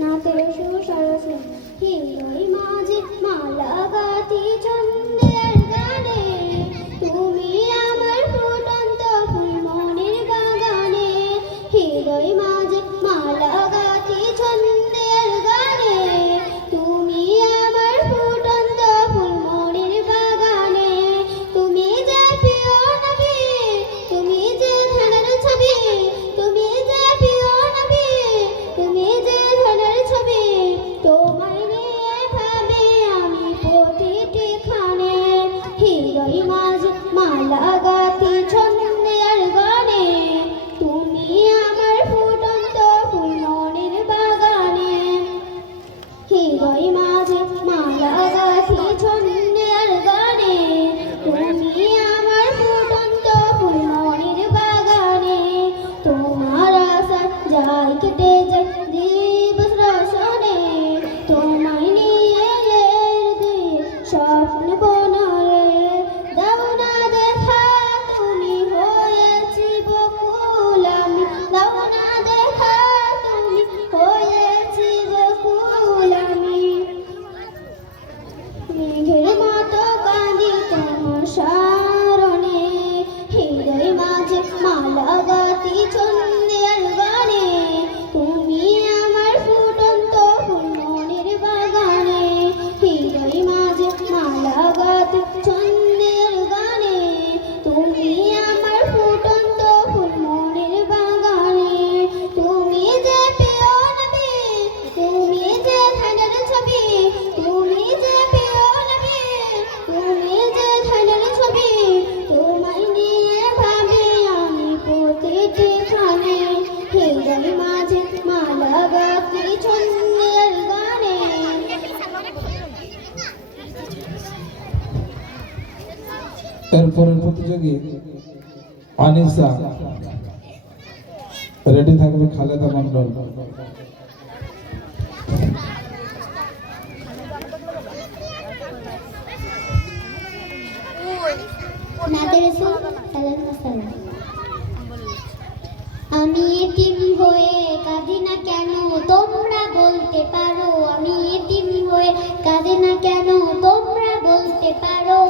নাতের সুর সরসে হৃদয় মাঝে মালা গাঁথি ছন্দের গানে, তুমি আমার ফুটন্ত ফুল মনের বাগানে। হৃদয় মাঝে মালা গাঁথি ছন্দের গানে, তুমি আমার ফুটন্ত ফুল মনের বাগানে। তুমি যে প্রিয় নবী, তুমি যে ধানের ছবি, তুমি যে প্রিয় নবী, তুমি যে ধানের ছবি। তোমায় নিয়ে ভাবি আমি প্রতিটি ক্ষণে, হৃদয় মাঝে মালা গাঁথি ছন্দের গানে, তুমি আমার ফুটন্ত ফুল মনের বাগানে। হৃদয় মাঝে মালা গাঁথি ছন্দের গানে, তুমি আমার ফুটন্ত ফুল মনের বাগানে। তোমার আশায় যাই কেটে যায় দিবস রসনে, তোমায় নিয়ে স্বপ্ন বনরে। দাও না দেখা তুমি হয়েছি বকুল আমি, দাও না দেখা তুমি হয়েছি বকুল আমি। মেঘের মতো কাঁদি তোমার স্মরণে, হৃদয় মাঝে মালা গাঁথি ছন্দের গানে, তুমি আমার ফুটন্ত ফুল মনের বাগানে। হৃদয় মাঝে মালা গাঁথি ছন্দের গানে, তুমি আমার ফুটন্ত ফুল মনের বাগানে। তুমি যে প্রিয় নবী, তুমি যে ধানের ছবি, তুমি যে প্রিয় নবী, তুমি যে ধানের ছবি। তোমায় নিয়ে ভাবি আমি প্রতিটি ক্ষণে, হৃদয় মাঝে মালা গাঁথি ছন্দের গানে। এরপরের প্রতিযোগী আনিসা, রেডি থাকবে খালেদা মন্ডল। আমি এতিম হয়ে কাঁদি না কেন তোমরা বলতে পারো, আমি এতিম হয়ে কাঁদি না কেন তোমরা বলতে পারো।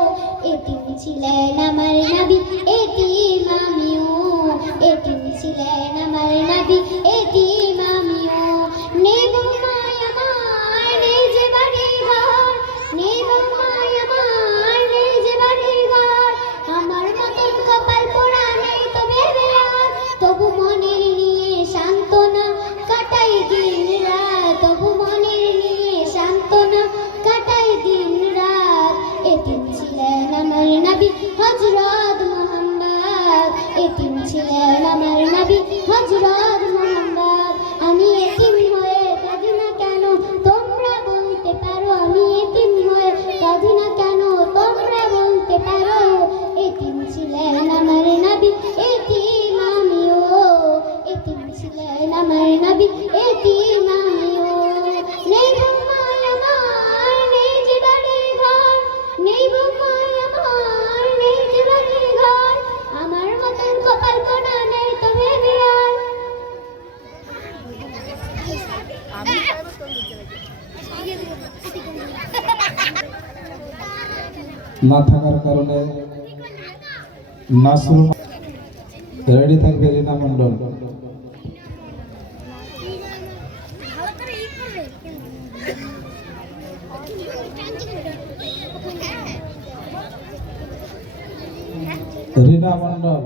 এতিম ছিলেন আমার নবী, এতিম আমিও, এতিম ছিলেন আমার নবী, এতিম আমিও। নেই গো মায় আমার নেই যে বাড়ি ঘর, নেই গো মায় আমার নেই যে বাড়ি ঘর। আমার মতন কপাল পোড়া নেই তো ভেবে আর, তবু মনের নিয়ে সান্ত্বনা কাটাই দিন রাত, তবু মনের নিয়ে সান্ত্বনা কাটাই দিন রাত। এতিম ছিলেন আমার নবী হযরত মুহাম্মদ, এতিম ছিলেন আমার নবী হযরত মুহাম্মদ। আমি এতিম হয়ে কাঁদি না কেন তোমরা বলতে পারো, আমি এতিম হয়ে কাঁদি না কেন তোমরা বলতে পারো। এতিম ছিলেন আমার নবী, এতিম আমিও, এতিম ছিলেন আমার নবী, এতিম আমিও। নেই গো মায় আমার নেই যে বাড়ি ঘর, নেই গো মায় আমার নেই যে বাড়ি ঘর। আমার মতন কপাল পোড়া নেই তো ভেবে আর। না থাকার কারণে নাসরুল, রেডি থাকবে রীনা মন্ডল। রীনা মন্ডল।